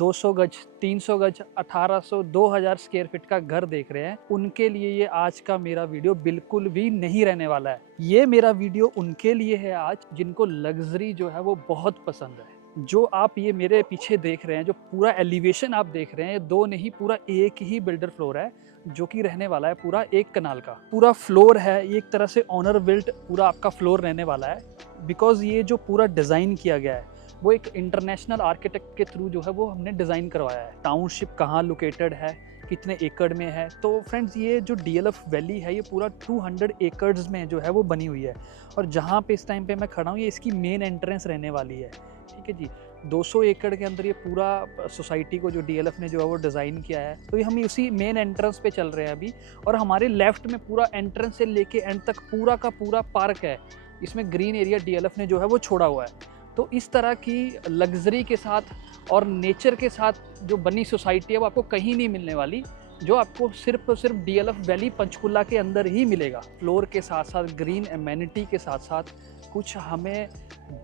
200 गज, 300 गज, 1800, 2000 square feet का घर देख रहे हैं, उनके लिए ये आज का मेरा वीडियो बिल्कुल भी नहीं रहने वाला है। ये मेरा वीडियो उनके लिए है आज जिनको लग्जरी जो है वो बहुत पसंद है। जो आप ये मेरे पीछे देख रहे हैं, जो पूरा एलिवेशन आप देख रहे हैं, ये दो नहीं पूरा एक ही बिल्डर फ्लोर है जो कि रहने वाला है पूरा 1 कनाल का। पूरा फ्लोर है, ये एक तरह से ऑनर बिल्ट पूरा आपका फ्लोर रहने वाला है। बिकॉज ये जो पूरा डिज़ाइन किया गया है वो एक इंटरनेशनल आर्किटेक्ट के थ्रू जो है वो हमने डिज़ाइन करवाया है। टाउनशिप कहाँ लोकेटेड है, कितने एकड़ में है। तो फ्रेंड्स ये जो DLF वैली है ये पूरा 200 एकड़्स में जो है वो बनी हुई है। और जहाँ पे इस टाइम पे मैं खड़ा हूँ ये इसकी मेन एंट्रेंस रहने वाली है। ठीक है जी, 200 एकड़ के अंदर ये पूरा सोसाइटी को जो DLF ने जो है वो डिज़ाइन किया है। तो ये हम उसी मेन एंट्रेंस पे चल रहे हैं अभी। और हमारे लेफ्ट में पूरा एंट्रेंस से लेके एंड तक पूरा का पूरा पार्क है। इसमें ग्रीन एरिया DLF ने जो है वो छोड़ा हुआ है। तो इस तरह की लग्जरी के साथ और नेचर के साथ जो बनी सोसाइटी है वो आपको कहीं नहीं मिलने वाली, जो आपको सिर्फ और सिर्फ DLF वैली पंचकुला के अंदर ही मिलेगा। फ्लोर के साथ साथ ग्रीन एमेनिटी के साथ साथ कुछ हमें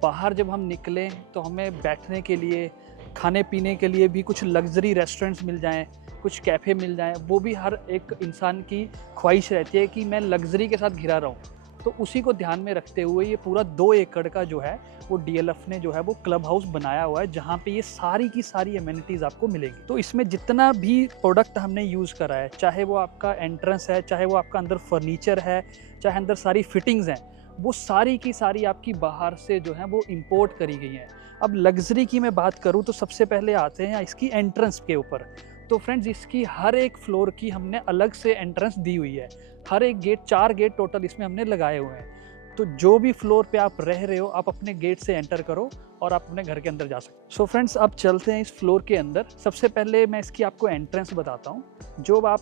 बाहर जब हम निकलें तो हमें बैठने के लिए, खाने पीने के लिए भी कुछ लग्जरी रेस्टोरेंट्स मिल जाएं, कुछ कैफ़े मिल जाएं। वो भी हर एक इंसान की ख्वाहिश रहती है कि मैं लग्जरी के साथ घिरा रहूं। तो उसी को ध्यान में रखते हुए ये पूरा 2 एकड़ का जो है वो DLF ने जो है वो क्लब हाउस बनाया हुआ है, जहाँ पे ये सारी की सारी एमेनिटीज़ आपको मिलेगी। तो इसमें जितना भी प्रोडक्ट हमने यूज़ करा है, चाहे वो आपका एंट्रेंस है, चाहे वो आपका अंदर फर्नीचर है, चाहे अंदर सारी फिटिंग्स हैं, वो सारी की सारी आपकी बाहर से जो है वो इंपोर्ट करी गई हैं। अब लग्जरी की मैं बात करूँ तो सबसे पहले आते हैं इसकी एंट्रेंस के ऊपर। तो फ्रेंड्स इसकी हर एक फ्लोर की हमने अलग से एंट्रेंस दी हुई है। हर एक गेट, 4 गेट टोटल इसमें हमने लगाए हुए हैं। तो जो भी फ्लोर पे आप रह रहे हो आप अपने गेट से एंटर करो और आप अपने घर के अंदर जा सकते हो। सो फ्रेंड्स अब चलते हैं इस फ्लोर के अंदर। सबसे पहले मैं इसकी आपको एंट्रेंस बताता हूँ। जो आप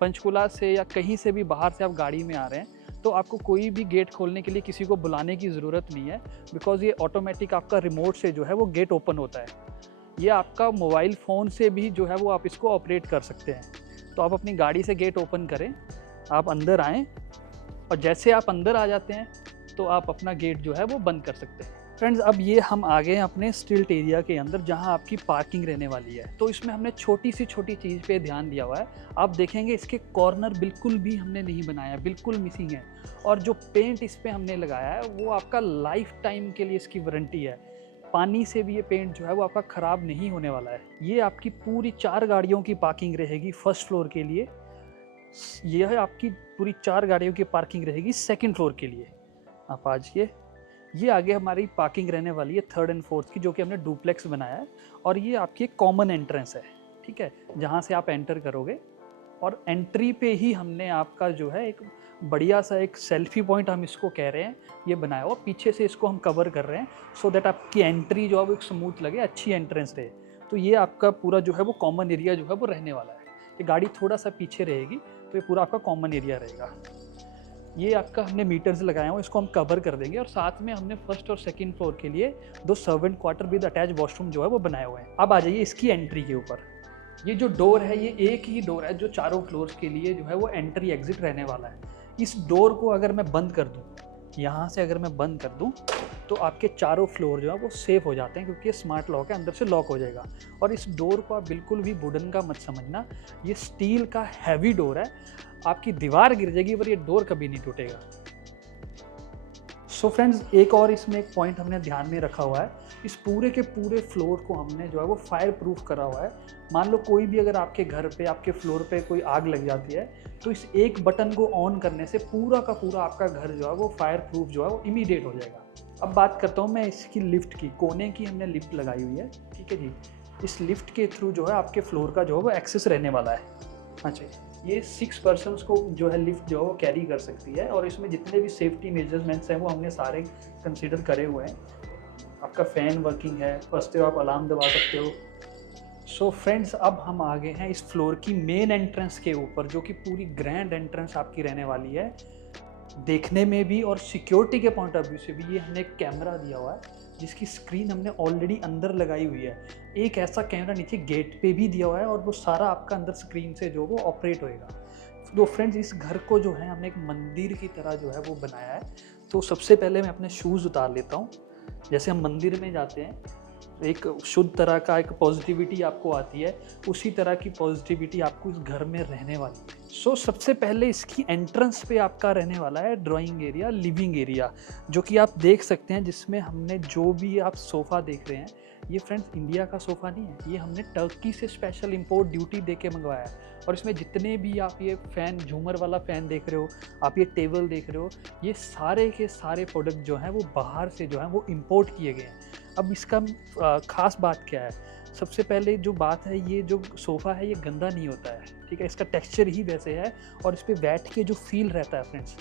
पंचकुला से या कहीं से भी बाहर से आप गाड़ी में आ रहे हैं तो आपको कोई भी गेट खोलने के लिए किसी को बुलाने की ज़रूरत नहीं है। बिकॉज ये ऑटोमेटिक आपका रिमोट से जो है वो गेट ओपन होता है। ये आपका मोबाइल फ़ोन से भी जो है वो आप इसको ऑपरेट कर सकते हैं। तो आप अपनी गाड़ी से गेट ओपन करें, आप अंदर आएँ और जैसे आप अंदर आ जाते हैं तो आप अपना गेट जो है वो बंद कर सकते हैं। फ्रेंड्स अब ये हम आ गए हैं अपने स्टिल्ट एरिया के अंदर जहां आपकी पार्किंग रहने वाली है। तो इसमें हमने छोटी सी छोटी चीज़ पे ध्यान दिया हुआ है। आप देखेंगे इसके कॉर्नर बिल्कुल भी हमने नहीं बनाया, बिल्कुल मिसिंग है। और जो पेंट इस पर हमने लगाया है वो आपका लाइफ टाइम के लिए इसकी वारंटी है। पानी से भी ये पेंट जो है वो आपका ख़राब नहीं होने वाला है। ये आपकी पूरी 4 गाड़ियों की पार्किंग रहेगी फर्स्ट फ्लोर के लिए। यह है आपकी पूरी 4 गाड़ियों की पार्किंग रहेगी सेकंड फ्लोर के लिए। आप आ जाइए। ये आगे हमारी पार्किंग रहने वाली है 3rd एंड 4th की, जो कि हमने डुप्लेक्स बनाया है। और ये आपकी एक कॉमन एंट्रेंस है, ठीक है, जहाँ से आप एंटर करोगे। और एंट्री पे ही हमने आपका जो है एक बढ़िया सा एक सेल्फी पॉइंट हम इसको कह रहे हैं ये बनाया हुआ। पीछे से इसको हम कवर कर रहे हैं सो दैट आपकी एंट्री जो है वो एक स्मूथ लगे, अच्छी एंट्रेंस रहे। तो ये आपका पूरा जो है वो कॉमन एरिया जो है वो रहने वाला है। ये गाड़ी थोड़ा सा पीछे रहेगी तो ये पूरा आपका कॉमन एरिया रहेगा। ये आपका हमने मीटर्स लगाए हैं, इसको हम कवर कर देंगे। और साथ में हमने फर्स्ट और सेकंड फ्लोर के लिए 2 servant quarter with attach washroom जो है वो बनाए हुए हैं। अब आ जाइए इसकी एंट्री के ऊपर। ये जो डोर है ये एक ही डोर है जो चारों फ्लोर्स के लिए जो है वो एंट्री एग्जिट रहने वाला है। इस डोर को अगर मैं बंद कर दूँ, यहाँ से अगर मैं बंद कर दूँ तो आपके चारों फ्लोर जो है वो सेफ हो जाते हैं, क्योंकि ये स्मार्ट लॉक है, अंदर से लॉक हो जाएगा। और इस डोर को आप बिल्कुल भी वुडन का मत समझना, ये स्टील का हैवी डोर है। आपकी दीवार गिर जाएगी पर ये डोर कभी नहीं टूटेगा। सो फ्रेंड्स एक और इसमें एक पॉइंट हमने ध्यान में रखा हुआ है। इस पूरे के पूरे फ्लोर को हमने जो है वो फायर प्रूफ करा हुआ है। मान लो कोई भी अगर आपके घर पे, आपके फ्लोर पे कोई आग लग जाती है तो इस एक बटन को ऑन करने से पूरा का पूरा आपका घर जो है वो फायर प्रूफ जो है वो इमीडिएट हो जाएगा। अब बात करता हूँ मैं इसकी लिफ्ट की। कोने की हमने लिफ्ट लगाई हुई है, ठीक है जी। इस लिफ्ट के थ्रू जो है आपके फ्लोर का जो है वो एक्सेस रहने वाला है। अच्छा, ये 6 पर्सन्स को जो है लिफ्ट जो है वो कैरी कर सकती है। और इसमें जितने भी सेफ्टी मेजरमेंट्स हैं वो हमने सारे कंसीडर करे हुए हैं। आपका फ़ैन वर्किंग है, फंसते हो आप अलार्म दबा सकते हो। सो फ्रेंड्स अब हम आ गए हैं इस फ्लोर की मेन एंट्रेंस के ऊपर, जो कि पूरी ग्रैंड एंट्रेंस आपकी रहने वाली है। देखने में भी और सिक्योरिटी के पॉइंट ऑफ व्यू से भी ये हमने एक कैमरा दिया हुआ है जिसकी स्क्रीन हमने ऑलरेडी अंदर लगाई हुई है। एक ऐसा कैमरा नीचे गेट पे भी दिया हुआ है और वो सारा आपका अंदर स्क्रीन से जो वो ऑपरेट होएगा। तो फ्रेंड्स इस घर को जो है हमने एक मंदिर की तरह जो है वो बनाया है। तो सबसे पहले मैं अपने शूज़ उतार लेता हूँ। जैसे हम मंदिर में जाते हैं एक शुद्ध तरह का एक पॉजिटिविटी आपको आती है, उसी तरह की पॉजिटिविटी आपको इस घर में रहने वाली है। सो सबसे पहले इसकी एंट्रेंस पे आपका रहने वाला है ड्राइंग एरिया, लिविंग एरिया, जो कि आप देख सकते हैं, जिसमें हमने जो भी आप सोफ़ा देख रहे हैं, ये फ्रेंड्स इंडिया का सोफ़ा नहीं है, ये हमने टर्की से स्पेशल इंपोर्ट ड्यूटी दे के मंगवाया है। और इसमें जितने भी आप ये फ़ैन, झूमर वाला फ़ैन देख रहे हो, आप ये टेबल देख रहे हो, ये सारे के सारे प्रोडक्ट जो हैं वो बाहर से जो हैं वो इंपोर्ट किए गए हैं। अब इसका ख़ास बात क्या है? सबसे पहले जो बात है, ये जो सोफ़ा है ये गंदा नहीं होता है, ठीक है? इसका टेक्सचर ही वैसे है और इस पे बैठ के जो फ़ील रहता है फ्रेंड्स,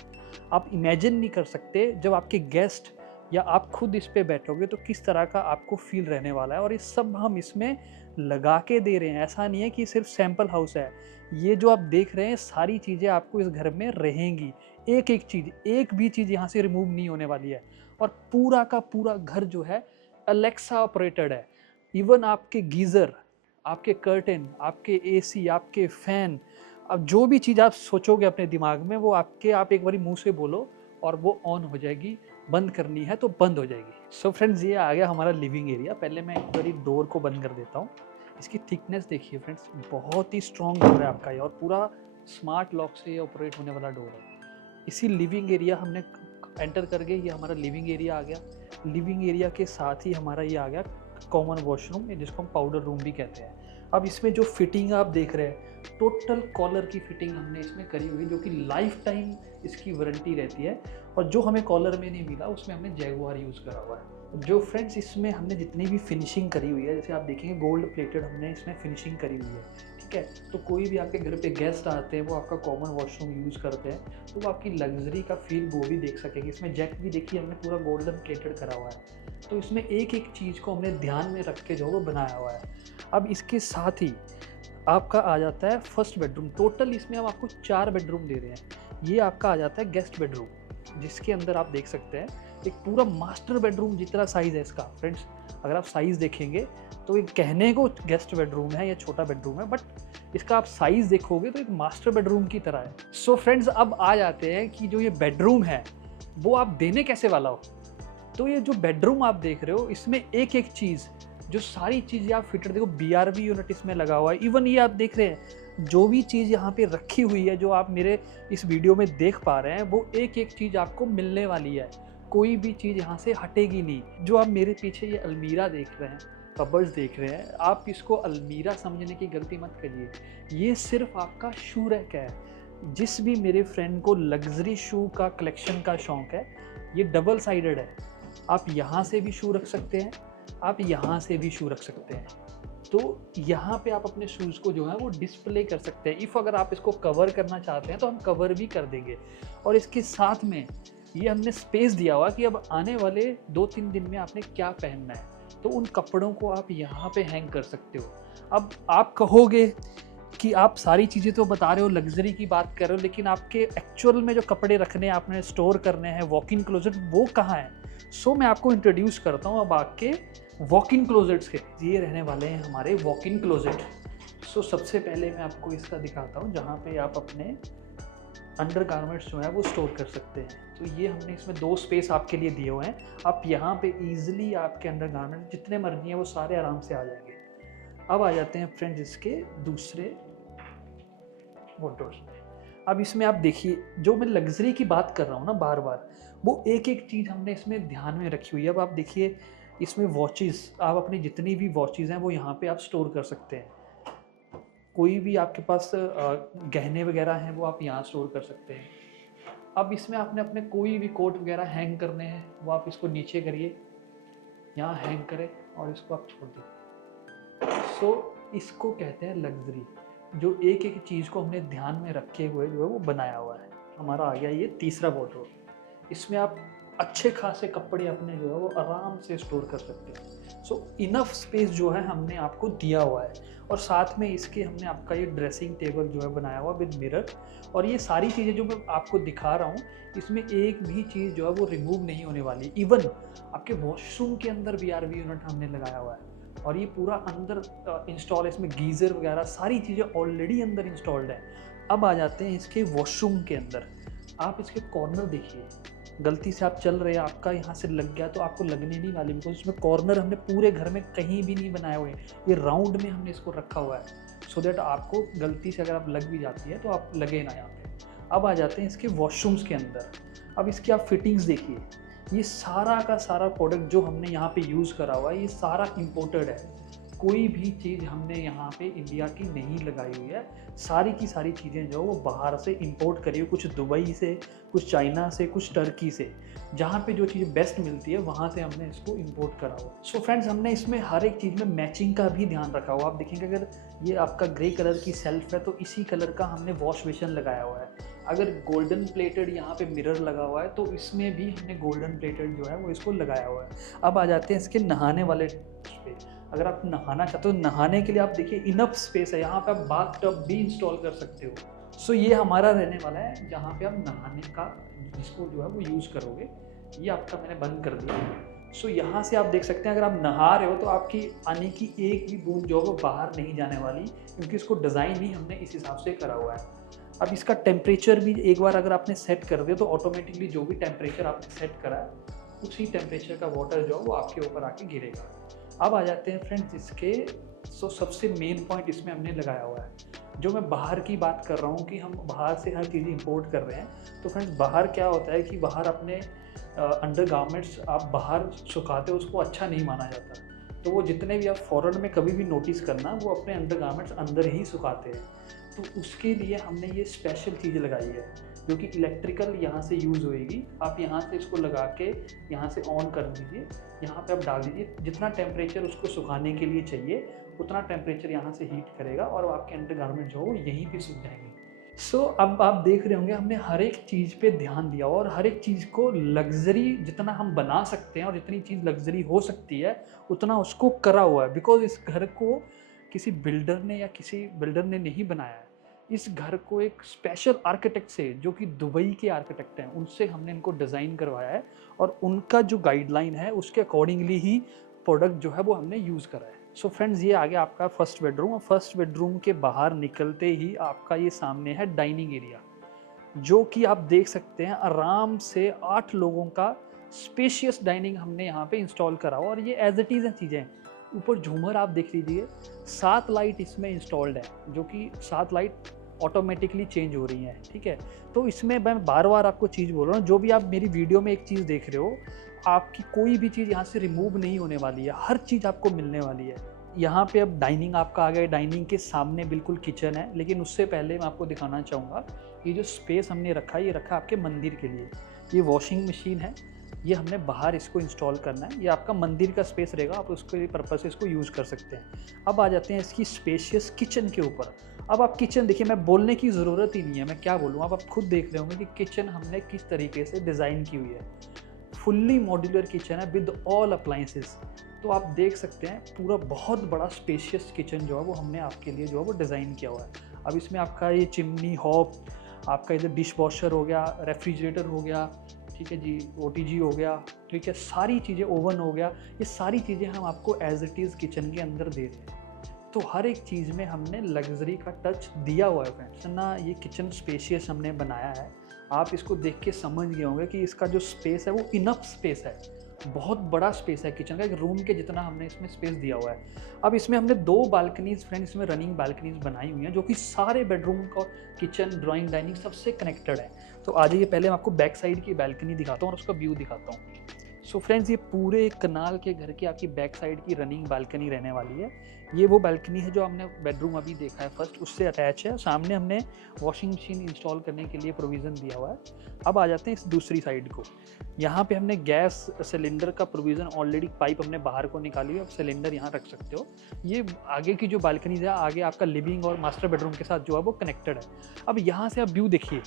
आप इमेजिन नहीं कर सकते जब आपके गेस्ट या आप खुद इस पे बैठोगे तो किस तरह का आपको फ़ील रहने वाला है। और ये सब हम इसमें लगा के दे रहे हैं, ऐसा नहीं है कि सिर्फ सैंपल हाउस है। ये जो आप देख रहे हैं सारी चीज़ें आपको इस घर में रहेंगी, एक-एक चीज़, एक भी चीज़ यहाँ से रिमूव नहीं होने वाली है। और पूरा का पूरा घर जो है अलेक्सा ऑपरेटेड है। इवन आपके गीज़र, आपके कर्टेन, आपके एसी, आपके फ़ैन, अब जो भी चीज़ आप सोचोगे अपने दिमाग में वो आप एक बारी मुँह से बोलो और वो ऑन हो जाएगी, बंद करनी है तो बंद हो जाएगी। सो फ्रेंड्स, ये आ गया हमारा लिविंग एरिया। पहले मैं एक बारी डोर को बंद कर देता हूँ। इसकी थिकनेस देखिए फ्रेंड्स, बहुत ही स्ट्रॉन्ग डोर है आपका ये, और पूरा स्मार्ट लॉक से ऑपरेट होने वाला डोर है। इसी लिविंग एरिया हमने एंटर करके ये हमारा लिविंग एरिया आ गया। लिविंग एरिया के साथ ही हमारा ये आ गया कॉमन वॉशरूम, जिसको हम पाउडर रूम भी कहते हैं। अब इसमें जो फिटिंग आप देख रहे हैं, टोटल कॉलर की फिटिंग हमने इसमें करी हुई, जो कि लाइफ टाइम इसकी वारंटी रहती है। और जो हमें कॉलर में नहीं मिला उसमें हमने जैगुआर यूज़ करा हुआ है। जो फ्रेंड्स इसमें हमने जितनी भी फिनिशिंग करी हुई है, जैसे आप देखेंगे गोल्ड प्लेटेड हमने इसमें फिनिशिंग करी हुई है, ठीक है? तो कोई भी आपके घर पे गेस्ट आते हैं, वो आपका कॉमन वॉशरूम यूज़ करते हैं, तो वो आपकी लग्जरी का फील वो भी देख सकेंगे। इसमें जैक भी देखिए हमने पूरा गोल्डन प्लेटेड करा हुआ है। तो इसमें एक एक चीज़ को हमने ध्यान में रख के जो वो बनाया हुआ है। अब इसके साथ ही आपका आ जाता है फर्स्ट बेडरूम। टोटल इसमें हम आपको 4 बेडरूम दे रहे हैं। ये आपका आ जाता है गेस्ट बेडरूम, जिसके अंदर आप देख सकते हैं एक पूरा मास्टर बेडरूम जितना साइज़ है इसका। फ्रेंड्स, अगर आप साइज़ देखेंगे तो ये कहने को गेस्ट बेडरूम है या छोटा बेडरूम है, बट इसका आप साइज़ देखोगे तो एक मास्टर बेडरूम की तरह है। सो फ्रेंड्स, अब आ जाते हैं कि जो ये बेडरूम है वो आप देने कैसे वाला हो। तो ये जो बेडरूम आप देख रहे हो, इसमें एक एक चीज़, जो सारी चीज़ें आप फिटर देखो, BRB यूनिट इसमें लगा हुआ है। इवन ये आप देख रहे हैं जो भी चीज़ यहाँ पे रखी हुई है, जो आप मेरे इस वीडियो में देख पा रहे हैं, वो एक एक चीज़ आपको मिलने वाली है। कोई भी चीज़ यहाँ से हटेगी नहीं। जो आप मेरे पीछे ये अलमीरा देख रहे हैं, कबर्ड्स देख रहे हैं, आप इसको अलमीरा समझने की गलती मत करिए। ये सिर्फ आपका शू रैक है। जिस भी मेरे फ्रेंड को लग्जरी शू का कलेक्शन का शौक़ है, ये डबल साइडेड है। आप यहाँ से भी शू रख सकते हैं, आप यहाँ से भी शू रख सकते हैं। तो यहाँ पे आप अपने शूज़ को जो है वो डिस्प्ले कर सकते हैं। इफ़ अगर आप इसको कवर करना चाहते हैं तो हम कवर भी कर देंगे। और इसके साथ में ये हमने स्पेस दिया हुआ कि अब आने वाले 2-3 दिन में आपने क्या पहनना है, तो उन कपड़ों को आप यहाँ पे हैंग कर सकते हो। अब आप कहोगे कि आप सारी चीज़ें तो बता रहे हो, लग्जरी की बात कर रहे हो, लेकिन आपके एक्चुअल में जो कपड़े रखने हैं, आपने स्टोर करने हैं, वॉक इन क्लोजेट, वो कहाँ है? सो मैं आपको इंट्रोड्यूस करता हूँ अब आपके वॉक इन क्लोजेट्स के। ये रहने वाले हैं हमारे वॉक इन क्लोजेट। सो सबसे पहले मैं आपको इसका दिखाता हूँ, जहाँ पे आप अपने अंडर गारमेंट्स जो है वो स्टोर कर सकते हैं। तो ये हमने इसमें 2 स्पेस आपके लिए दिए हुए हैं। आप यहाँ पे ईजिली आपके अंडर गारमेंट जितने मर्जी हैं वो सारे आराम से आ जाएंगे। अब आ जाते हैं फ्रेंड्स इसके दूसरे वार्डरोब्स में। अब इसमें आप देखिए, जो मैं लग्जरी की बात कर रहा हूँ ना बार बार, वो एक एक चीज़ हमने इसमें ध्यान में रखी हुई है। अब आप देखिए, इसमें वॉचेस, आप अपनी जितनी भी वॉचेस हैं वो यहाँ पे आप स्टोर कर सकते हैं। कोई भी आपके पास गहने वगैरह हैं वो आप यहाँ स्टोर कर सकते हैं। अब इसमें आपने अपने कोई भी कोट वगैरह हैंग करने हैं, वो आप इसको नीचे करिए, यहाँ हैंग करें और इसको आप छोड़ दीजिए। सो इसको कहते हैं लग्जरी, जो एक एक चीज़ को हमने ध्यान में रखे हुए जो है वो बनाया हुआ है। हमारा आ गया ये तीसरा वार्डरोब। इसमें आप अच्छे खासे कपड़े अपने जो है वो आराम से स्टोर कर सकते हैं। सो इनफ स्पेस जो है हमने आपको दिया हुआ है। और साथ में इसके हमने आपका ये ड्रेसिंग टेबल जो है बनाया हुआ विद मिरर। और ये सारी चीज़ें जो मैं आपको दिखा रहा हूँ, इसमें एक भी चीज़ जो है वो रिमूव नहीं होने वाली। इवन आपके वॉशरूम के अंदर BRB यूनिट हमने लगाया हुआ है, और ये पूरा अंदर इंस्टॉल है। इसमें गीज़र वगैरह सारी चीज़ें ऑलरेडी अंदर इंस्टॉल्ड है। अब आ जाते हैं इसके वॉशरूम के अंदर। आप इसके कॉर्नर देखिए, गलती से आप चल रहे हैं, आपका यहाँ से लग गया तो आपको लगने नहीं वाली, बिकॉज इसमें कॉर्नर हमने पूरे घर में कहीं भी नहीं बनाए हुए, ये राउंड में हमने इसको रखा हुआ है, सो दैट आपको गलती से अगर आप लग भी जाती है तो आप लगे ना यहाँ पे। अब आ जाते हैं इसके वॉशरूम्स के अंदर। अब इसकी आप फिटिंग्स देखिए, ये सारा का सारा प्रोडक्ट जो हमने यहाँ पे यूज़ करा हुआ है ये सारा इम्पोर्टेड है, कोई भी चीज़ हमने यहाँ पे इंडिया की नहीं लगाई हुई है, सारी की सारी चीज़ें जो वो बाहर से इंपोर्ट करी हुई, कुछ दुबई से, कुछ चाइना से, कुछ टर्की से, जहाँ पे जो चीज़ बेस्ट मिलती है वहाँ से हमने इसको इंपोर्ट करा हुआ। सो फ्रेंड्स, हमने इसमें हर एक चीज़ में मैचिंग का भी ध्यान रखा हुआ। आप देखेंगे अगर ये आपका ग्रे कलर की सेल्फ है तो इसी कलर का हमने वॉश बेसिन लगाया हुआ है। अगर गोल्डन प्लेटेड यहाँ पे मिरर लगा हुआ है तो इसमें भी हमने गोल्डन प्लेटेड जो है वो इसको लगाया हुआ है। अब आ जाते हैं इसके नहाने वाले पे। अगर आप नहाना चाहते हो, नहाने के लिए आप देखिए इनफ स्पेस है, यहाँ पे आप बाथ टब भी इंस्टॉल कर सकते हो। सो ये हमारा रहने वाला है जहाँ पे आप नहाने का जिसको जो है वो यूज़ करोगे। ये आपका मैंने बंद कर दिया। सो यहाँ से आप देख सकते हैं अगर आप नहा रहे हो तो आपकी आने की एक भी बूंद जो है वो बाहर नहीं जाने वाली, क्योंकि इसको डिज़ाइन ही हमने इस हिसाब से करा हुआ है। अब इसका टेम्परेचर भी एक बार अगर आपने सेट कर दिया तो ऑटोमेटिकली जो भी टेम्परेचर आपने सेट करा है उसी टेम्परेचर का वाटर जो है वो आपके ऊपर आके गिरेगा। अब आ जाते हैं फ्रेंड्स इसके सबसे मेन पॉइंट इसमें हमने लगाया हुआ है। जो मैं बाहर की बात कर रहा हूँ कि हम बाहर से हर चीज़ इंपोर्ट कर रहे हैं, तो फ्रेंड्स बाहर क्या होता है कि बाहर अपने अंडर गारमेंट्स आप बाहर सुखाते हो उसको अच्छा नहीं माना जाता, तो वो जितने भी आप फॉरेन में कभी भी नोटिस करना वो अपने अंडर गारमेंट्स अंदर ही सुखाते हैं। तो उसके लिए हमने ये स्पेशल चीज़ लगाई है जो कि इलेक्ट्रिकल यहाँ से यूज़ होएगी। आप यहाँ से इसको लगा के यहाँ से ऑन कर दीजिए, यहाँ पे आप डाल दीजिए, जितना टेम्परेचर उसको सुखाने के लिए चाहिए उतना टेम्परेचर यहाँ से हीट करेगा और आपके अंडर गारमेंट जो हो यहीं पे सूख जाएंगे। सो अब आप देख रहे होंगे हमने हर एक चीज़ पे ध्यान दिया और हर एक चीज़ को लग्जरी जितना हम बना सकते हैं और जितनी चीज़ लग्जरी हो सकती है उतना उसको करा हुआ है। बिकॉज इस घर को किसी बिल्डर ने नहीं बनाया है, इस घर को एक स्पेशल आर्किटेक्ट से जो कि दुबई के आर्किटेक्ट हैं उनसे हमने इनको डिज़ाइन करवाया है और उनका जो गाइडलाइन है उसके अकॉर्डिंगली ही प्रोडक्ट जो है वो हमने यूज़ करा है। सो फ्रेंड्स, ये आगे आपका फर्स्ट बेडरूम और फर्स्ट बेडरूम के बाहर निकलते ही आपका ये सामने है डाइनिंग एरिया, जो कि आप देख सकते हैं आराम से 8 लोगों का स्पेशियस डाइनिंग हमने यहाँ पे इंस्टॉल करा हुआ और ये एज इट इज़ हैं चीज़ें। ऊपर झूमर आप देख लीजिए, 7 लाइट इसमें इंस्टॉल्ड है जो कि 7 लाइट ऑटोमेटिकली चेंज हो रही हैं, ठीक है। तो इसमें मैं बार बार आपको चीज़ बोल रहा हूँ, जो भी आप मेरी वीडियो में एक चीज़ देख रहे हो आपकी कोई भी चीज़ यहाँ से रिमूव नहीं होने वाली है, हर चीज़ आपको मिलने वाली है। यहाँ पे अब डाइनिंग आपका आ गया, डाइनिंग के सामने बिल्कुल किचन है, लेकिन उससे पहले मैं आपको दिखाना चाहूँगा ये जो स्पेस हमने रखा है ये रखा आपके मंदिर के लिए। ये वॉशिंग मशीन है, ये हमने बाहर इसको इंस्टॉल करना है, ये आपका मंदिर का स्पेस रहेगा, आप उसके पर्पज़ से इसको यूज़ कर सकते हैं। अब आ जाते हैं इसकी स्पेशियस किचन के ऊपर। अब आप किचन देखिए, मैं बोलने की ज़रूरत ही नहीं है, मैं क्या बोलूँ, अब आप खुद देख रहे होंगे कि किचन हमने किस तरीके से डिज़ाइन की हुई है। फुल्ली मॉड्यूलर किचन है विद ऑल अप्लाइंसेस। तो आप देख सकते हैं पूरा बहुत बड़ा स्पेशियस किचन जो है वो हमने आपके लिए जो है वो डिज़ाइन किया हुआ है। अब इसमें आपका ये चिमनी, हॉब, आपका इधर डिश वॉशर हो गया, रेफ्रिजरेटर हो गया, ठीक है जी, OTG हो गया, ठीक है, सारी चीज़ें, ओवन हो गया, ये सारी चीज़ें हम आपको एज इट इज़ किचन के अंदर दे रहे हैं। तो हर एक चीज़ में हमने लग्जरी का टच दिया हुआ है फ्रेंड्स ना। ये किचन स्पेशियस हमने बनाया है, आप इसको देख के समझ गए होंगे कि इसका जो स्पेस है वो इनफ स्पेस है, बहुत बड़ा स्पेस है किचन का, एक रूम के जितना हमने इसमें स्पेस दिया हुआ है। अब इसमें हमने 2 बालकनीज फ्रेंड्स इसमें रनिंग बालकनीज बनाई हुई हैं जो कि सारे बेडरूम का किचन, ड्राइंग, डाइनिंग सबसे कनेक्टेड है। तो आ जाइए, पहले मैं आपको बैक साइड की बालकनी दिखाता हूँ और उसका व्यू दिखाता हूँ। सो फ्रेंड्स, ये पूरे कनाल के घर की आपकी बैक साइड की रनिंग बालकनी रहने वाली है। ये वो बालकनी है जो हमने बेडरूम अभी देखा है फर्स्ट, उससे अटैच है। सामने हमने वॉशिंग मशीन इंस्टॉल करने के लिए प्रोविज़न दिया हुआ है। अब आ जाते हैं इस दूसरी साइड को। यहाँ पे हमने गैस सिलेंडर का प्रोविज़न, ऑलरेडी पाइप हमने बाहर को निकाली है, अब सिलेंडर यहाँ रख सकते हो। ये आगे की जो बालकनी है, आगे आपका लिविंग और मास्टर बेडरूम के साथ जो है वो कनेक्टेड है। अब यहाँ से आप व्यू देखिए,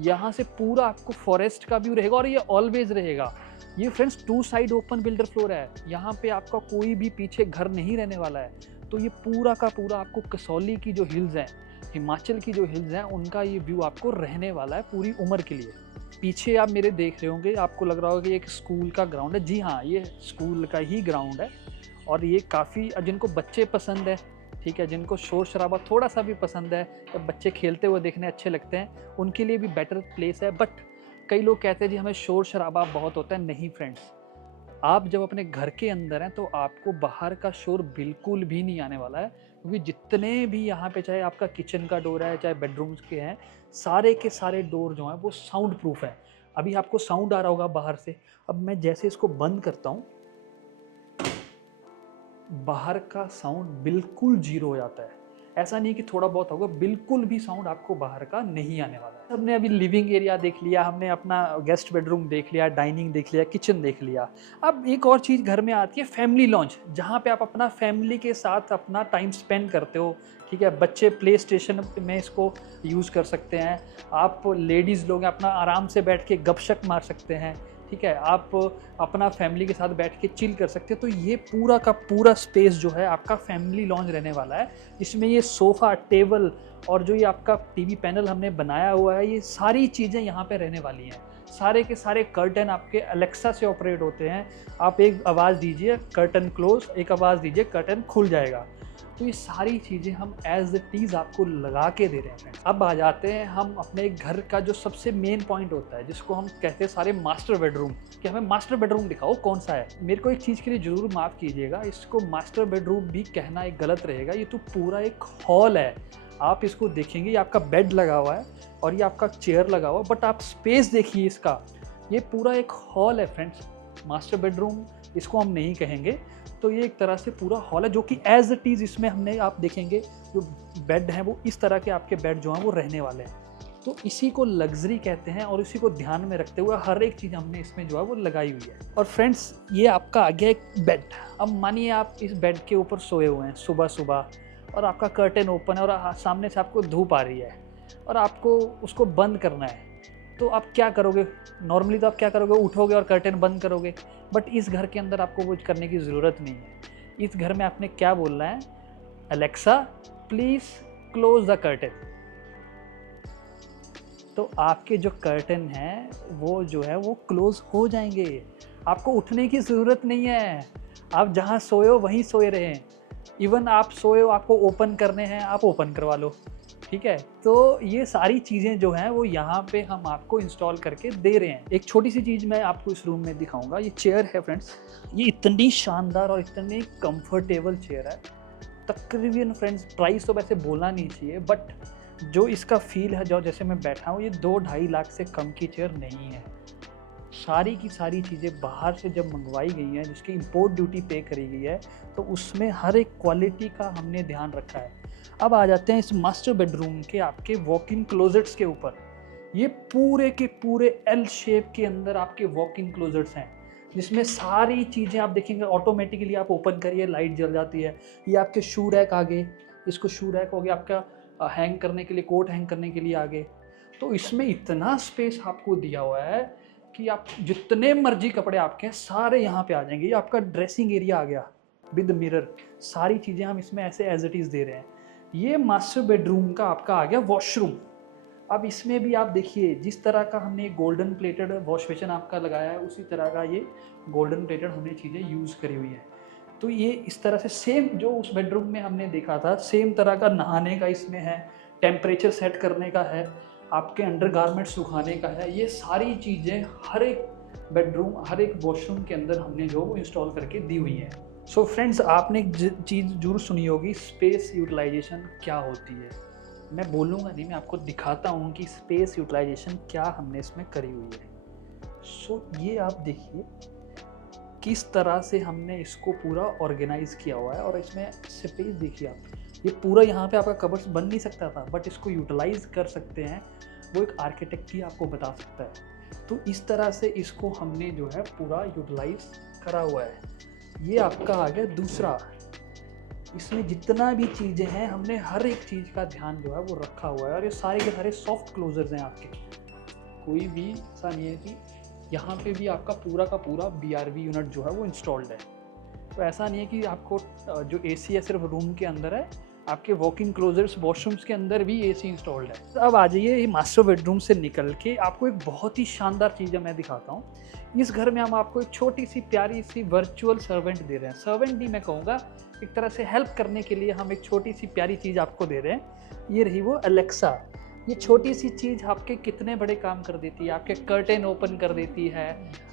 यहाँ से पूरा आपको फॉरेस्ट का व्यू रहेगा और ये ऑलवेज रहेगा। ये friends 2 side open builder floor है, यहाँ पे आपका कोई भी पीछे घर नहीं रहने वाला है। तो ये पूरा का पूरा आपको कसौली की जो हिल्स हैं, हिमाचल की जो हिल्स हैं, उनका ये व्यू आपको रहने वाला है पूरी उम्र के लिए। पीछे आप मेरे देख रहे होंगे, आपको लग रहा होगा कि एक स्कूल का ग्राउंड है। जी हाँ, ये स्कूल का ही ग्राउंड है और ये काफ़ी, जिनको बच्चे पसंद है, ठीक है, जिनको शोर शराबा थोड़ा सा भी पसंद है, जब बच्चे खेलते हुए देखने अच्छे लगते हैं, उनके लिए भी बेटर प्लेस है। बट कई लोग कहते हैं जी हमें शोर शराबा बहुत होता है। नहीं फ्रेंड्स, आप जब अपने घर के अंदर हैं तो आपको बाहर का शोर बिल्कुल भी नहीं आने वाला है, क्योंकि जितने भी यहाँ पे चाहे आपका किचन का डोर है चाहे बेडरूम्स के हैं, सारे के सारे डोर जो हैं वो साउंड प्रूफ है। अभी आपको साउंड आ रहा होगा बाहर से। अब मैं जैसे इसको बंद करता हूँ, बाहर का साउंड बिल्कुल जीरो हो जाता है। ऐसा नहीं कि थोड़ा बहुत होगा, बिल्कुल भी साउंड आपको बाहर का नहीं आने वाला है। हमने अभी लिविंग एरिया देख लिया, हमने अपना गेस्ट बेडरूम देख लिया, डाइनिंग देख लिया, किचन देख लिया। अब एक और चीज़ घर में आती है, फैमिली लॉन्च, जहाँ पे आप अपना फैमिली के साथ अपना टाइम स्पेंड करते हो। ठीक है, बच्चे प्ले स्टेशन में इसको यूज़ कर सकते हैं, आप लेडीज़ लोग अपना आराम से बैठ के गपशप मार सकते हैं। ठीक है, आप अपना फैमिली के साथ बैठ के चिल कर सकते हैं। तो ये पूरा का पूरा स्पेस जो है आपका फैमिली लॉन्ज रहने वाला है। इसमें ये सोफ़ा, टेबल और जो ये आपका टीवी पैनल हमने बनाया हुआ है, ये सारी चीज़ें यहाँ पे रहने वाली हैं। सारे के सारे कर्टन आपके अलेक्सा से ऑपरेट होते हैं। आप एक आवाज़ दीजिए कर्टन क्लोज, एक आवाज़ दीजिए कर्टन खुल जाएगा। तो ये सारी चीज़ें हम एज इट इज़ आपको लगा के दे रहे हैं। अब आ जाते हैं हम अपने घर का जो सबसे मेन पॉइंट होता है, जिसको हम कहते हैं सारे मास्टर बेडरूम, कि हमें मास्टर बेडरूम दिखाओ कौन सा है। मेरे को एक चीज़ के लिए ज़रूर माफ़ कीजिएगा, इसको मास्टर बेडरूम भी कहना एक गलत रहेगा। ये तो पूरा एक हॉल है। आप इसको देखेंगे, ये आपका बेड लगा हुआ है और ये आपका चेयर लगा हुआ है, बट आप स्पेस देखिए इसका, ये पूरा एक हॉल है फ्रेंड्स। मास्टर बेडरूम इसको हम नहीं कहेंगे। तो ये एक तरह से पूरा हॉल है, जो कि एज इट इज़ इसमें हमने आप देखेंगे जो बेड हैं वो इस तरह के आपके बेड जो हैं वो रहने वाले हैं। तो इसी को लग्जरी कहते हैं और इसी को ध्यान में रखते हुए हर एक चीज़ हमने इसमें जो है वो लगाई हुई है। और फ्रेंड्स, ये आपका आ गया एक बेड। अब मानिए आप इस बेड के ऊपर सोए हुए हैं सुबह सुबह, और आपका कर्टेन ओपन है और सामने से आपको धूप आ रही है और आपको उसको बंद करना है। तो आप क्या करोगे? नॉर्मली तो आप क्या करोगे, उठोगे और कर्टेन बंद करोगे। बट इस घर के अंदर आपको वो करने की ज़रूरत नहीं है। इस घर में आपने क्या बोलना है, Alexa please close the curtain. तो आपके जो कर्टेन हैं वो जो है वो क्लोज हो जाएंगे। आपको उठने की ज़रूरत नहीं है। आप जहाँ सोए हो वहीं सोए रहें। इवन आप सोए हो, आपको ओपन करने हैं, आप ओपन करवा लो। ठीक है, तो ये सारी चीज़ें जो हैं वो यहाँ पे हम आपको इंस्टॉल करके दे रहे हैं। एक छोटी सी चीज़ मैं आपको इस रूम में दिखाऊंगा। ये चेयर है फ्रेंड्स, ये इतनी शानदार और इतनी कंफर्टेबल चेयर है। तकरीबन फ्रेंड्स प्राइस तो वैसे बोलना नहीं चाहिए, बट जो इसका फील है, जो जैसे मैं बैठा हूँ, ये 2-2.5 लाख से कम की चेयर नहीं है। सारी की सारी चीज़ें बाहर से जब मंगवाई गई हैं, जिसकी इंपोर्ट ड्यूटी पे करी गई है, तो उसमें हर एक क्वालिटी का हमने ध्यान रखा है। अब आ जाते हैं इस मास्टर बेडरूम के आपके वॉक इन क्लोजेट्स के ऊपर। ये पूरे के पूरे एल शेप के अंदर आपके वॉक इन क्लोजेट्स हैं, जिसमें सारी चीज़ें आप देखेंगे ऑटोमेटिकली आप ओपन करिए लाइट जल जाती है। ये आपके शू रैक आगे, इसको शू रैक हो गया आपका हैंग करने के लिए, कोट हैंग करने के लिए आगे। तो इसमें इतना स्पेस आपको दिया हुआ है कि आप जितने मर्जी कपड़े आपके हैं सारे यहाँ पे आ जाएंगे। ये आपका ड्रेसिंग एरिया आ गया विद मिरर। सारी चीज़ें हम इसमें ऐसे एज इट इज़ दे रहे हैं। ये मास्टर बेडरूम का आपका आ गया वॉशरूम। अब इसमें भी आप देखिए, जिस तरह का हमने गोल्डन प्लेटेड वॉश बेसिन आपका लगाया है, उसी तरह का ये गोल्डन प्लेटेड हमने चीज़ें यूज़ करी हुई हैं। तो ये इस तरह से सेम जो उस बेडरूम में हमने देखा था, सेम तरह का नहाने का इसमें है, टेम्परेचर सेट करने का है, आपके अंडरगारमेंट सुखाने का है। ये सारी चीज़ें हर एक बेडरूम, हर एक वॉशरूम के अंदर हमने जो वो इंस्टॉल करके दी हुई हैं। सो फ्रेंड्स, आपने एक चीज़ जरूर सुनी होगी, स्पेस यूटिलाइजेशन क्या होती है। मैं बोलूँगा नहीं, मैं आपको दिखाता हूँ कि स्पेस यूटिलाइजेशन क्या हमने इसमें करी हुई है। सो ये आप देखिए किस तरह से हमने इसको पूरा ऑर्गेनाइज किया हुआ है। और इसमें स्पेस देखिए आप, ये पूरा यहाँ पे आपका कबर्ड्स बन नहीं सकता था, बट इसको यूटिलाइज कर सकते हैं, वो एक आर्किटेक्ट ही आपको बता सकता है। तो इस तरह से इसको हमने जो है पूरा यूटिलाइज करा हुआ है। ये आपका आ गया दूसरा। इसमें जितना भी चीज़ें हैं, हमने हर एक चीज़ का ध्यान जो है वो रखा हुआ है। और ये सारे के सारे सॉफ्ट क्लोजर्स हैं आपके, कोई भी ऐसा नहीं है कि यहाँ पे भी आपका पूरा का पूरा BRB यूनिट जो है वो इंस्टॉल्ड है। तो ऐसा नहीं है कि आपको जो AC है सिर्फ रूम के अंदर है, आपके वॉकिंग क्लोजर्स वॉशरूम्स के अंदर भी AC इंस्टॉल्ड है। तो अब आ जाइए, ये मास्टर बेडरूम से निकल के आपको एक बहुत ही शानदार चीज़ मैं दिखाता हूँ। इस घर में हम आपको एक छोटी सी प्यारी सी वर्चुअल सर्वेंट दे रहे हैं। सर्वेंट भी मैं कहूँगा, एक तरह से हेल्प करने के लिए हम एक छोटी सी प्यारी चीज़ आपको दे रहे हैं। ये रही वो अलेक्सा। ये छोटी सी चीज़ आपके कितने बड़े काम कर देती है। आपके कर्टेन ओपन कर देती है,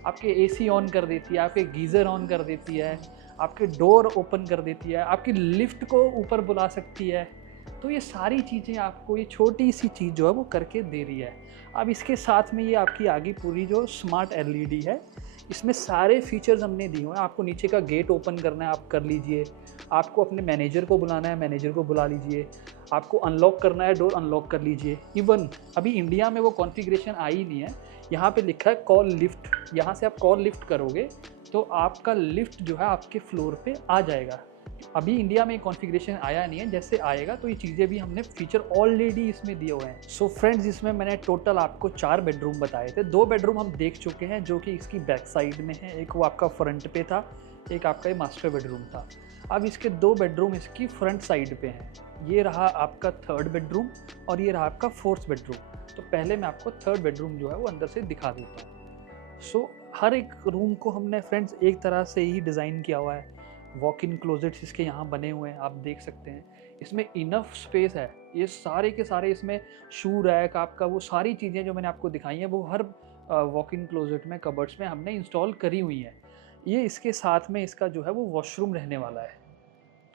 आपके एसी ऑन कर देती है, आपके गीज़र ऑन कर देती है, आपके डोर ओपन कर देती है, आपकी लिफ्ट को ऊपर बुला सकती है। तो ये सारी चीज़ें आपको ये छोटी सी चीज़ जो है वो करके दे रही है। अब इसके साथ में ये आपकी आगे पूरी जो स्मार्ट एलईडी है, इसमें सारे फीचर्स हमने दिए हुए हैं। आपको नीचे का गेट ओपन करना है, आप कर लीजिए। आपको अपने मैनेजर को बुलाना है, मैनेजर को बुला लीजिए। आपको अनलॉक करना है, डोर अनलॉक कर लीजिए। इवन अभी इंडिया में वो कॉन्फ़िगरेशन आई नहीं है। यहाँ पे लिखा है कॉल लिफ्ट, यहाँ से आप कॉल लिफ्ट करोगे तो आपका लिफ्ट जो है आपके फ्लोर पे आ जाएगा। अभी इंडिया में कॉन्फ़िगरेशन आया नहीं है, जैसे आएगा तो ये चीज़ें भी हमने फीचर ऑलरेडी इसमें दिए हुए हैं। सो फ्रेंड्स, इसमें मैंने टोटल आपको 4 बेडरूम बताए थे। 2 बेडरूम हम देख चुके हैं जो कि इसकी बैक साइड में है। एक वो आपका फ्रंट पे था, एक आपका ये मास्टर बेडरूम था। अब इसके 2 बेडरूम इसकी फ्रंट साइड पे हैं। ये रहा आपका 3rd बेडरूम और ये रहा आपका 4th बेडरूम। तो पहले मैं आपको 3rd बेडरूम जो है वो अंदर से दिखा देता हूँ। सो हर एक रूम को हमने फ्रेंड्स एक तरह से ही डिज़ाइन किया हुआ है। वॉक इन क्लोजेट्स इसके यहाँ बने हुए हैं, आप देख सकते हैं। इसमें इनफ स्पेस है। ये सारे के सारे इसमें शू रैक, आपका वो सारी चीज़ें जो मैंने आपको दिखाई हैं वो हर वॉक इन क्लोजेट में, कबर्ड्स में हमने इंस्टॉल करी हुई हैं। ये इसके साथ में इसका जो है वो वॉशरूम रहने वाला है।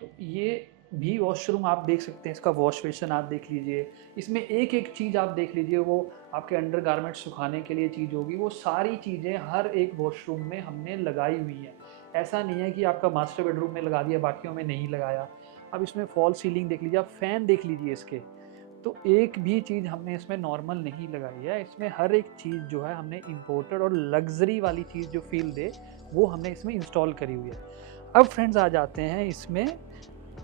तो ये भी वॉशरूम आप देख सकते हैं। इसका वॉश बेसिन आप देख लीजिए। इसमें एक एक चीज़ आप देख लीजिए। वो आपके अंडर गारमेंट सुखाने के लिए चीज़ होगी, वो सारी चीज़ें हर एक वॉशरूम में हमने लगाई हुई हैं। ऐसा नहीं है कि आपका मास्टर बेडरूम में लगा दिया, बाकियों में नहीं लगाया। अब इसमें फॉल सीलिंग देख लीजिए, आप फ़ैन देख लीजिए इसके। तो एक भी चीज़ हमने इसमें नॉर्मल नहीं लगाई है। इसमें हर एक चीज़ जो है हमने इम्पोर्टेड और लग्जरी वाली चीज़ जो फील दे वो हमने इसमें इंस्टॉल करी हुई है। अब फ्रेंड्स आ जाते हैं इसमें,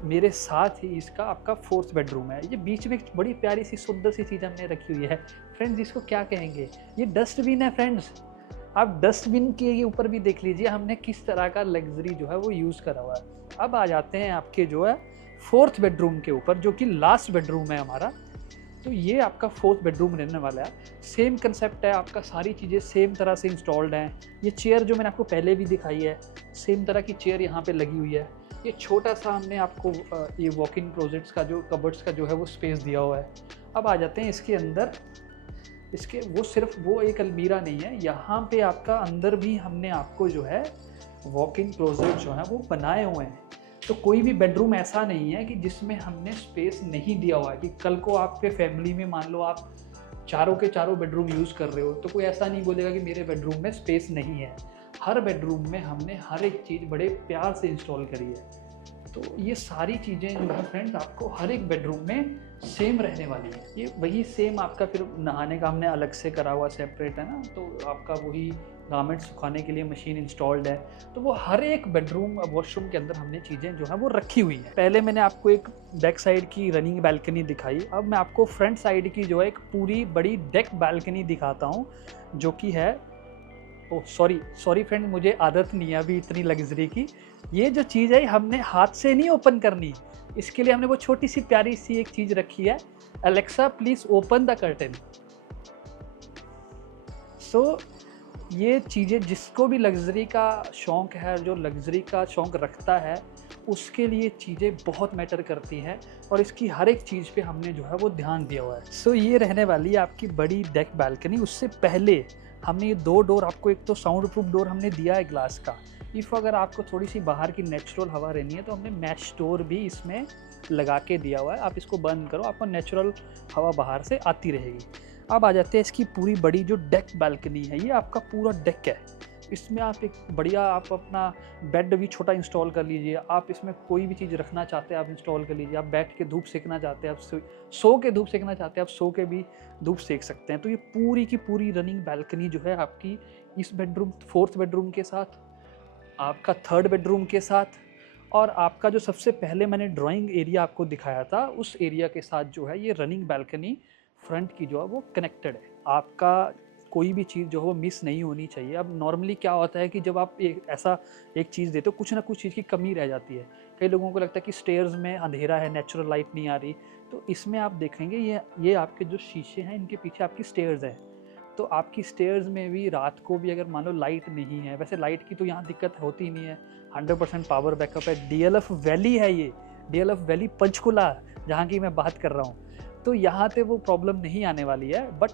मेरे साथ ही इसका आपका 4th बेडरूम है। ये बीच में एक बड़ी प्यारी सी सुंदर सी चीज़ हमने रखी हुई है। फ्रेंड्स इसको क्या कहेंगे, ये डस्टबिन है फ्रेंड्स। आप डस्टबिन के ऊपर भी देख लीजिए हमने किस तरह का लग्जरी जो है वो यूज़ करा हुआ है। अब आ जाते हैं आपके जो है 4th बेडरूम के ऊपर, जो कि लास्ट बेडरूम है हमारा। तो ये आपका 4th बेडरूम रहने वाला है। सेम कंसेप्ट है आपका, सारी चीज़ें सेम तरह से इंस्टॉल्ड हैं। ये चेयर जो मैंने आपको पहले भी दिखाई है, सेम तरह की चेयर यहाँ पे लगी हुई है। ये छोटा सा हमने आपको ये वॉक इन क्लोजेट्स का जो कबर्ड्स का जो है वो स्पेस दिया हुआ है। अब आ जाते हैं इसके अंदर। इसके वो सिर्फ वो एक अलमीरा नहीं है, यहाँ पे आपका अंदर भी हमने आपको जो है वॉक इन क्लोजेट जो है वो बनाए हुए हैं। तो कोई भी बेडरूम ऐसा नहीं है कि जिसमें हमने स्पेस नहीं दिया हुआ है कि कल को आपके फैमिली में मान लो आप चारों के चारों बेडरूम यूज़ कर रहे हो तो कोई ऐसा नहीं बोलेगा कि मेरे बेडरूम में स्पेस नहीं है। हर बेडरूम में हमने हर एक चीज़ बड़े प्यार से इंस्टॉल करी है। तो ये सारी चीज़ें जो है फ्रेंड्स आपको हर एक बेडरूम में सेम रहने वाली है। ये वही सेम आपका फिर नहाने का हमने अलग से करा हुआ सेपरेट है ना, तो आपका वही गारमेंट सुखाने के लिए मशीन इंस्टॉल्ड है। तो वो हर एक बेडरूम वॉशरूम के अंदर हमने चीज़ें जो है वो रखी हुई हैं। पहले मैंने आपको एक बैक साइड की रनिंग बैल्कनी दिखाई, अब मैं आपको फ्रंट साइड की जो है एक पूरी बड़ी डेक बैल्कनी दिखाता हूँ, जो कि है ओह सॉरी फ्रेंड, मुझे आदत नहीं है अभी इतनी लग्जरी की। ये जो चीज़ है हमने हाथ से नहीं ओपन करनी, इसके लिए हमने वो छोटी सी प्यारी सी एक चीज़ रखी है, Alexa please open the curtain. So ये चीज़ें जिसको भी लग्जरी का शौक़ है, जो लग्जरी का शौक़ रखता है, उसके लिए चीज़ें बहुत मैटर करती हैं और इसकी हर एक चीज़ पे हमने जो है वो ध्यान दिया हुआ है। सो ये रहने वाली है आपकी बड़ी डेक बैल्कनी। उससे पहले हमने ये 2 डोर, आपको एक तो साउंड प्रूफ डोर हमने दिया है ग्लास का। इफ़ अगर आपको थोड़ी सी बाहर की नेचुरल हवा रहनी है तो हमने मैश डोर भी इसमें लगा के दिया हुआ है। आप इसको बंद करो, आपको नेचुरल हवा बाहर से आती रहेगी। अब आ जाते हैं इसकी पूरी बड़ी जो डेक बैल्कनी है, ये आपका पूरा डेक है। इसमें आप एक बढ़िया आप अपना बेड भी छोटा इंस्टॉल कर लीजिए। आप इसमें कोई भी चीज़ रखना चाहते हैं आप इंस्टॉल कर लीजिए। आप बैठ के धूप सेकना चाहते हैं, आप सो के धूप सेकना चाहते हैं, आप सो के भी धूप सेक सकते हैं। तो ये पूरी की पूरी रनिंग बैल्कनी जो है आपकी इस बेडरूम 4th बेडरूम के साथ, आपका 3rd बेडरूम के साथ और आपका जो सबसे पहले मैंने ड्राइंग एरिया आपको दिखाया था उस एरिया के साथ जो है ये रनिंग बैल्कनी फ्रंट की जो है वो कनेक्टेड है। आपका कोई भी चीज़ जो है वो मिस नहीं होनी चाहिए। अब नॉर्मली क्या होता है कि जब आप एक चीज़ देते हो, कुछ ना कुछ चीज़ की कमी रह जाती है। कई लोगों को लगता है कि स्टेयर्स में अंधेरा है, नेचुरल लाइट नहीं आ रही, तो इसमें आप देखेंगे ये आपके जो शीशे हैं इनके पीछे आपकी स्टेयर्स हैं। तो आपकी स्टेयर्स में भी रात को भी अगर मान लो लाइट नहीं है, वैसे लाइट की तो यहाँ दिक्कत होती नहीं है, 100% पावर बैकअप है। DLF वैली है ये, DLF वैली पंचकुला जहाँ की मैं बात कर रहा हूँ। तो यहाँ पे वो प्रॉब्लम नहीं आने वाली है, बट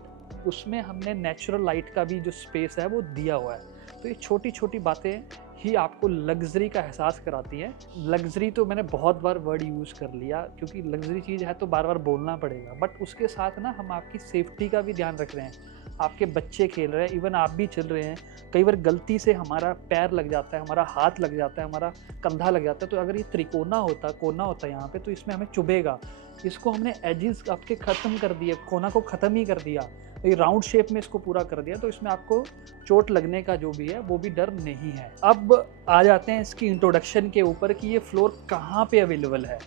उसमें हमने नेचुरल लाइट का भी जो स्पेस है वो दिया हुआ है। तो ये छोटी छोटी बातें ही आपको लग्जरी का एहसास कराती हैं। लग्जरी तो मैंने बहुत बार वर्ड यूज़ कर लिया, क्योंकि लग्जरी चीज़ है तो बार बार बोलना पड़ेगा, बट उसके साथ ना हम आपकी सेफ्टी का भी ध्यान रख रहे हैं। आपके बच्चे खेल रहे हैं, इवन आप भी चल रहे हैं, कई बार गलती से हमारा पैर लग जाता है, हमारा हाथ लग जाता है, हमारा कंधा लग जाता है, तो अगर ये त्रिकोना होता, कोना होता यहाँ पे, तो इसमें हमें चुभेगा। इसको हमने एजेस आपके ख़त्म कर दिए, कोना को ख़त्म ही कर दिया, ये राउंड शेप में इसको पूरा कर दिया, तो इसमें आपको चोट लगने का जो भी है वो भी डर नहीं है। अब आ जाते हैं इसकी इंट्रोडक्शन के ऊपर कि ये फ्लोर कहाँ पे अवेलेबल है।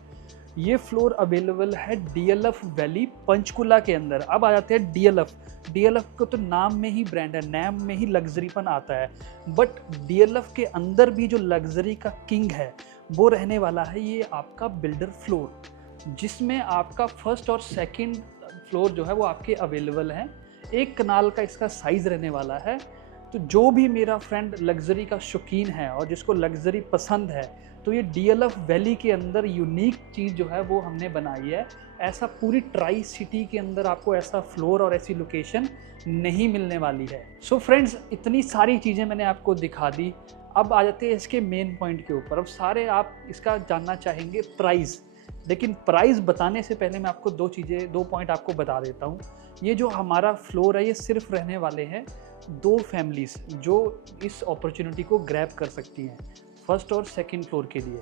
ये फ्लोर अवेलेबल है डीएलएफ वैली पंचकुला के अंदर। अब आ जाते हैं डीएलएफ को तो नाम में ही ब्रांड है, नाम में ही लग्जरीपन आता है, बट डीएलएफ के अंदर भी जो लग्जरी का किंग है वो रहने वाला है ये आपका बिल्डर फ्लोर, जिसमें आपका फर्स्ट और सेकंड फ्लोर जो है वो आपके अवेलेबल हैं। 1 कनाल का इसका साइज़ रहने वाला है। तो जो भी मेरा फ्रेंड लग्जरी का शौकीन है और जिसको लग्जरी पसंद है, तो ये डीएलएफ वैली के अंदर यूनिक चीज़ जो है वो हमने बनाई है। ऐसा पूरी ट्राई सिटी के अंदर आपको ऐसा फ्लोर और ऐसी लोकेशन नहीं मिलने वाली है। सो फ्रेंड्स, इतनी सारी चीज़ें मैंने आपको दिखा दी। अब आ जाते हैं इसके मेन पॉइंट के ऊपर। अब सारे आप इसका जानना चाहेंगे प्राइस, लेकिन प्राइस बताने से पहले मैं आपको 2 पॉइंट आपको बता देता हूँ। ये जो हमारा फ्लोर है ये सिर्फ रहने वाले हैं 2 फैमिलीज़ जो इस अपॉर्चुनिटी को ग्रैब कर सकती हैं, फर्स्ट और सेकंड फ्लोर के लिए।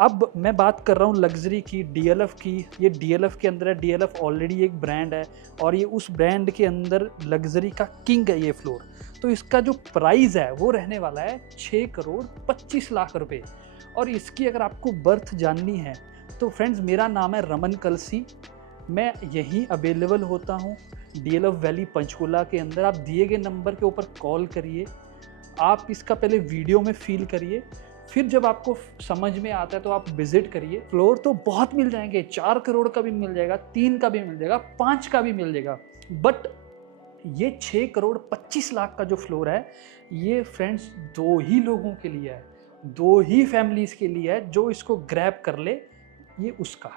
अब मैं बात कर रहा हूँ लग्जरी की, डीएलएफ की। ये डीएलएफ के अंदर है, डीएलएफ ऑलरेडी एक ब्रांड है और ये उस ब्रांड के अंदर लग्जरी का किंग है ये फ्लोर। तो इसका जो प्राइस है वो रहने वाला है 6,25,00,000 रुपये। और इसकी अगर आपको बर्थ जाननी है तो फ्रेंड्स, मेरा नाम है रमन कलसी, मैं यहीं अवेलेबल होता हूँ डीएलएफ वैली पंचकुला के अंदर। आप दिए गए नंबर के ऊपर कॉल करिए, आप इसका पहले वीडियो में फील करिए, फिर जब आपको समझ में आता है तो आप विजिट करिए। फ्लोर तो बहुत मिल जाएंगे, 4 करोड़ का भी मिल जाएगा, 3 का भी मिल जाएगा, 5 का भी मिल जाएगा, बट ये 6,25,00,000 का जो फ्लोर है ये फ्रेंड्स 2 ही लोगों के लिए है, 2 ही फैमिलीज़ के लिए है। जो इसको ग्रैब कर ले ये उसका।